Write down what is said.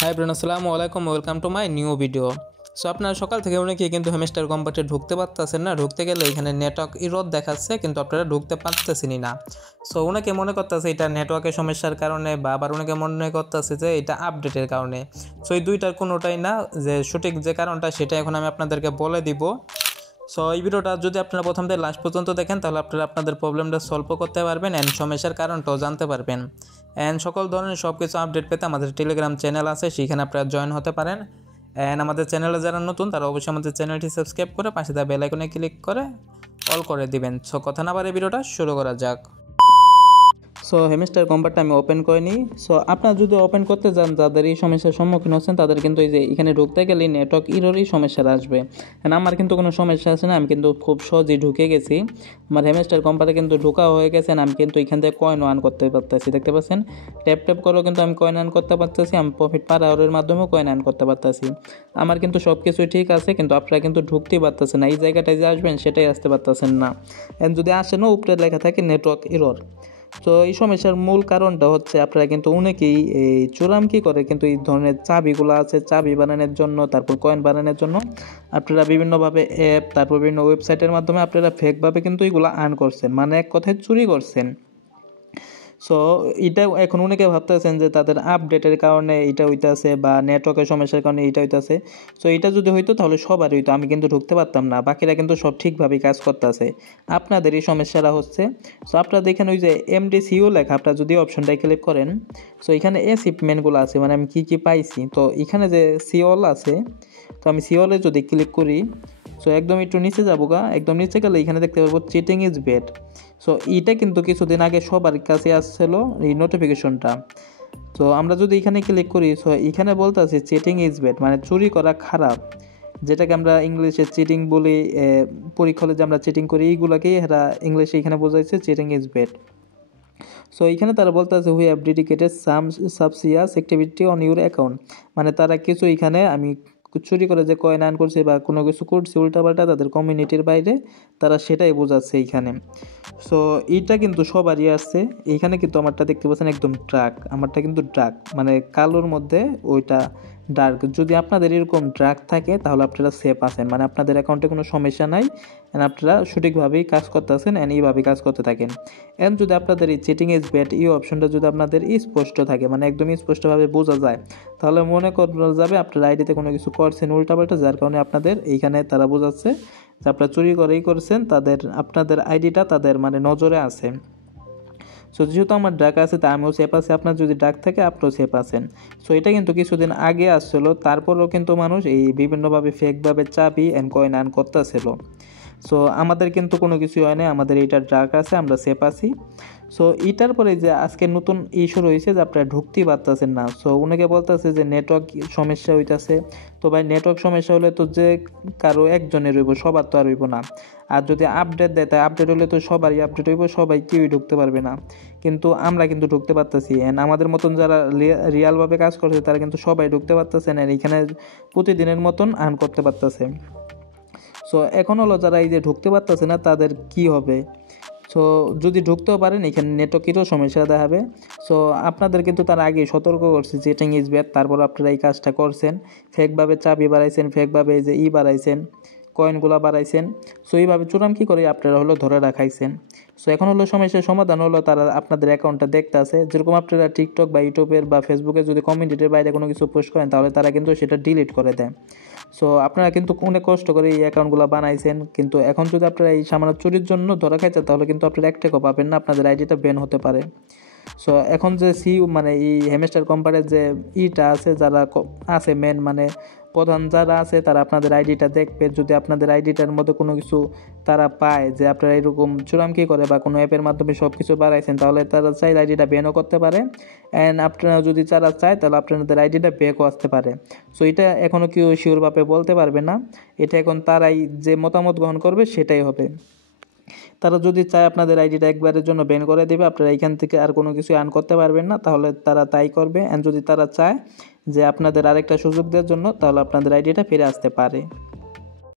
High brain, আসসালামু আলাইকুম, welcome to my new video. So আপনারা সকাল থেকে অনেকেই কিন্তু হ্যামস্টার কম্পার্টে ঢুকতে পারতেছেন না। ঢুকতে গেলে এখানে নেটওয়ার্ক ইরর দেখাচ্ছে, কিন্তু আপনারা ঢুকতে পারতেছেনই না। সো অনেকে মনে করতেছে এটা নেটওয়ার্কের সমস্যার কারণে, বা আবার অনেকে মনে করতেছে যে এটা আপডেটের কারণে। সো এই দুইটার কোনোটাই না, যে সঠিক যে কারণটা সেটা এখন আমি আপনাদেরকে বলে দিব। সো এই ভিডিওটা যদি আপনারা প্রথম থেকে লাস্ট পর্যন্ত দেখেন, তাহলে আপনারা আপনাদের প্রবলেমটা সলভ করতে পারবেন অ্যান্ড সমস্যার কারণটাও জানতে পারবেন। অ্যান্ড সকল ধরনের সব কিছু আপডেট পেতে আমাদের টেলিগ্রাম চ্যানেল আছে, সেখানে আপনারা জয়েন হতে পারেন। অ্যান্ড আমাদের চ্যানেলে যারা নতুন তারা অবশ্যই আমাদের চ্যানেলটি সাবস্ক্রাইব করে পাশে থাকা বেল আইকনে ক্লিক করে অল করে দিবেন। সো কথা না বাড়িয়ে ভিডিওটা শুরু করা যাক। সো হ্যামস্টার কম্পার্টটা আমি ওপেন করে নিই। সো আপনারা যদি ওপেন করতে যান, যাদের এই সমস্যার সম্মুখীন হচ্ছেন তাদের কিন্তু এই যে এখানে ঢুকতে গেলেই নেটওয়ার্ক ইররই সমস্যা আসবে। অ্যান্ড আমার কিন্তু কোনো সমস্যা আছে না, আমি কিন্তু খুব সহজেই ঢুকে গেছি। আমার হ্যামস্টার কম্পার্টে কিন্তু ঢোকা হয়ে গেছে। আমি কিন্তু এখান থেকে কয়েন আর্ন করতে পারতেছি, দেখতে পাচ্ছেন। ট্যাপ ট্যাপ করেও কিন্তু আমি কয়েন আর্ন করতে পারতেছি। আমি প্রফিট পার আওয়ারের মাধ্যমেও কয়েন আর্ন করতে পারতেছি। আমার কিন্তু সব কিছুই ঠিক আছে, কিন্তু আপনারা কিন্তু ঢুকতেই পারতেছেন না। এই জায়গাটায় যে আসবেন সেটাই আসতে পারতেছেন না। অ্যান্ড যদি আসেনও, উপরে লেখা থাকে নেটওয়ার্ক ইরর। তো এই সমস্যার মূল কারণটা হচ্ছে আপনারা কিন্তু অনেকেই এই চোরামকি করে, কিন্তু এই ধরনের চাবিগুলো আছে, চাবি বানানোর জন্য, তারপর কয়েন বানানোর জন্য আপনারা বিভিন্নভাবে অ্যাপ, তারপর বিভিন্ন ওয়েবসাইটের মাধ্যমে আপনারা ফেকভাবে কিন্তু এইগুলো আর্ন করছেন, মানে এক কথায় চুরি করছেন। সো এটা এখন অনেকে ভাবতেছেন যে তাদের আপডেটের কারণে এটা হইতাছে, বা নেটওয়ার্কের সমস্যার কারণে এটা হইতাছে। সো এটা যদি হইতো তাহলে সবারই হইতো, আমি কিন্তু ঢুকতে পারতাম না। বাকিরা কিন্তু সব ঠিকভাবেই কাজ করতেছে। আপনাদের এই সমস্যাটা হচ্ছে। সো আপনারা দেখেন ওই যে MDCU লেখা, আপনারা যদি অপশনটাই ক্লিক করেন, সো এখানে অ্যাচিভমেন্টগুলো আছে, মানে আমি কী কী পাইছি। তো এখানে যে সিওল আছে, তো আমি সিওলে যদি ক্লিক করি, সো একদম একটু নিচে যাবো একদম নিচে গেলে এখানে দেখতে পারবো চিটিং ইজ বেড। সো এইটা কিন্তু কিছুদিন আগে সবার কাছে আসছিল এই নোটিফিকেশনটা। তো আমরা যদি এখানে ক্লিক করি, সো এখানে বলতে আছে চিটিং ইজ বেড, মানে চুরি করা খারাপ, যেটাকে আমরা ইংলিশে চিটিং বলি। পরীক্ষা হলে যে আমরা চিটিং করি, এইগুলাকেই এরা ইংলিশে এখানে বোঝাইছে চিটিং ইজ বেড। সো এখানে তারা বলতে আছে we have dedicated some suspicious activity on your account, মানে তারা কিছু এখানে আমি চুরি করে যে কয়েন আর্ন করছে বা কোনো কিছু করছে উল্টাপাল্টা তাদের কমিউনিটির বাইরে, তারা সেটাই বোঝাচ্ছে এইখানে। সো এইটা কিন্তু সবারই আসছে। এইখানে কিন্তু আমারটা দেখতে পাচ্ছেন একদম ডার্ক, আমারটা কিন্তু ডার্ক, মানে কালোর মধ্যে ওইটা ডার্ক। যদি আপনাদের এরকম ডার্ক থাকে তাহলে আপনারা সেফ আছেন, মানে আপনাদের অ্যাকাউন্টে কোনো সমস্যা নাই, অ্যান্ড আপনারা সঠিকভাবেই কাজ করতেছেন, অ্যান্ড এইভাবেই কাজ করতে থাকেন। অ্যান্ড যদি আপনাদের এই চিটিং ইজ ব্যাড এই অপশনটা যদি আপনাদের স্পষ্ট থাকে, মানে একদম স্পষ্টভাবে বোঝা যায়, তাহলে মনে করা যাবে আপনার আইডিতে কোনো কিছু করছেন উল্টাপাল্টা, যার কারণে আপনাদের এইখানে তারা বোঝাচ্ছে যে আপনারা চুরি করেই করছেন, তাদের আপনাদের আইডিটা তাদের মানে নজরে আছে। সো যেহেতু আমার ডাক আছে তা আমিও সেফ আছি, আপনার যদি ডাক থাকে আপনিও সেফ আছেন। সো এটা কিন্তু কিছুদিন আগে আসছিলো, তারপরেও কিন্তু মানুষ এই বিভিন্নভাবে ফেকভাবে চাবি অ্যান্ড কয়েন আর্ন করতেছিল। সো আমাদের কিন্তু কোনো কিছু হয় না, আমাদের এইটা ডাক আছে, আমরা সেফ আছি। সো এটার পরে যে আজকে নতুন ইস্যু রয়েছে যে আপনারা ঢুকতেই পারতেছেন না। সো অনেকে বলতেছে যে নেটওয়ার্ক সমস্যা হইতাছে। তো ভাই, নেটওয়ার্ক সমস্যা হলে তো যে কারো একজনের হইব, সবার তো আর হইব না। আর যদি আপডেট দেয়, তাই আপডেট হলে তো সবারই আপডেট হইব, সবাই কেউই ঢুকতে পারবে না। কিন্তু আমরা কিন্তু ঢুকতে পারতেছি, অ্যান্ড আমাদের মতন যারা রিয়ালভাবে কাজ করছে তারা কিন্তু সবাই ঢুকতে পারতেছেন, অ্যান্ড এখানে প্রতিদিনের মতন আর্ন করতে পারতেছে। সো এখন হলো যারা এই যে ঢুকতে পারতেছে না তাদের কি হবে। সো যদি ঢুকতেও পারেন, এখানে নেটওয়ার্কেরও সমস্যা দেখাবে। সো আপনাদের কিন্তু তার আগেই সতর্ক করছে চিটিং ইজ ব্যাড, তারপর আপনারা এই কাজটা করছেন, ফেকভাবে চাবি বাড়াইছেন, ফেকভাবে এই যে বাড়াইছেন, কয়েনগুলো বাড়াইছেন। সো এইভাবে চুরামকি করে আপনারা হলো ধরে রাখাইছেন। সো এখন হলো সমস্যার সমাধান হলো তারা আপনাদের অ্যাকাউন্টটা দেখতে আছে। যেরকম আপনারা টিকটক বা ইউটিউবের বা ফেসবুকে যদি কমিউনিটির বাইরে কোনো কিছু পোস্ট করেন, তাহলে তারা কিন্তু সেটা ডিলিট করে দেয়। সো আপনারা কিন্তু অনেক কষ্ট করে এই অ্যাকাউন্টগুলো বানাইছেন, কিন্তু এখন যদি আপনারা এই সামান্য চুরির জন্য ধরা খাইছেন, তাহলে কিন্তু আপনারা এক টাকাও পাবেন না, আপনাদের আইডিটা ব্যান হতে পারে। সো এখন যে মানে এই হ্যামস্টার কোম্পানির যে ইটা আছে, যারা আছে মেন মানে প্রধান যারা আছে, তারা আপনাদের আইডিটা দেখবে। যদি আপনাদের আইডিটার মধ্যে কোনো কিছু তারা পায় যে আপনারা এরকম চুরামকি করে বা কোনো অ্যাপের মাধ্যমে সব কিছু বাড়াইছেন, তাহলে তারা চাইলে আইডিটা ব্যানও করতে পারে। অ্যান্ড আপনারা যদি তারা চায় তাহলে আপনাদের আইডিটা ব্যাকও আসতে পারে। সো এটা এখনও কেউ শিওরভাবে বলতে পারবে না। এটা এখন তারাই যে মতামত গ্রহণ করবে সেটাই হবে। তারা যদি চায় আপনাদের আইডিটা একবারের জন্য ব্যান করে দেবে, আপনারা এখান থেকে আর কোনো কিছু আর্ন করতে পারবেন না, তাহলে তারা তাই করবে। অ্যান্ড যদি তারা চায় যে আপনাদের আরেকটা সুযোগ দেওয়ার জন্য, তাহলে আপনাদের আইডিটা ফিরে আসতে পারে।